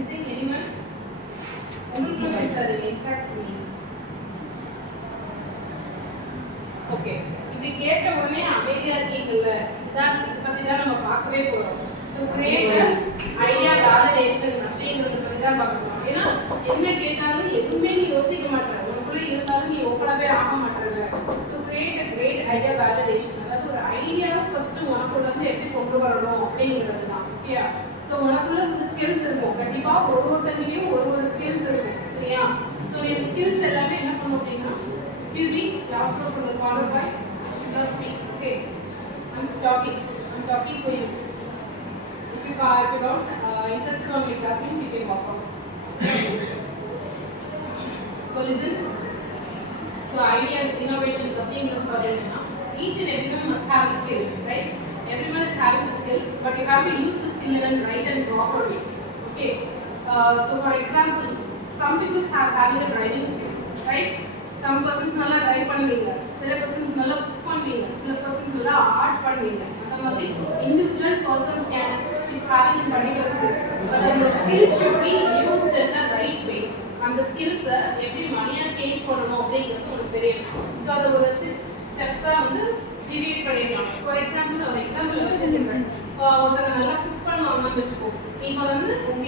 sitting anyone? உங்களுக்கு பேசாதீங்க in fact me. Okay, இப்படி கேட்ட உடனே அமைதியா இருக்கீங்கல்ல, இதான் இதை பத்தி தான் நம்ம பார்க்கவே போறோம். ஸோ கிரியேட் ஐடியா வேலிடேஷன் அப்படிங்கிறத பற்றி தான் பார்க்கணும். ஏன்னா என்ன கேட்டாலும் எதுவுமே நீ யோசிக்க மாட்டேற, உனக்குள்ள இருந்தாலும் நீ ஓப்பனாகவே ஆக மாட்டேங்க. So create a great idea validation, அதாவது ஒரு ஐடியாவை ஃபர்ஸ்ட் உனக்குள்ள இருந்து எப்படி கொண்டு வரணும் அப்படிங்கிறது தான். ஓகேயா? ஸோ உனக்குள்ள ஒரு ஸ்கில்ஸ் இருக்கும், கண்டிப்பா ஒருத்தங்கிலையும் ஒரு ஸ்கில்ஸ் இருக்கும், சரியா? ஸோ இந்த ஸ்கில்ஸ் எல்லாமே என்ன பண்ணும் அப்படின்னா, excuse me, last row from the corner by, I should not speak, okay? I'm talking for you. If you don't interested on my classmates, you can walk out. So listen. So ideas, innovations, something new project. Each and everyone must have a skill, right? Everyone is having a skill, but you have to use the skill in a right and proper way. Okay. So for example, some people have having a driving skill, right? Some persons நல்லா drive பண்ணுவீங்க, சில persons நல்லா cook பண்ணுவீங்க, சில persons நல்லா art பண்ணுவீங்க. அந்த மாதிரி individual persons can is having a particular skills, but the skills should be used in a right way. அந்த skills எப்படி மணியா சேஞ்ச் பண்ணணும் அப்படிங்கிறது உங்களுக்கு தெரியும். ஸோ அதை ஒரு 6 ஸ்டெப்ஸா வந்து டிவைட் பண்ணிடலாம். ஃபார் எக்ஸாம்பிள் ஒரு எக்ஸாம்பிள் வச்சு சொல்றேன். ஒருத்தங்க நல்லா குக் பண்ணுவாங்கன்னு வச்சுக்கோ, நீங்க வந்து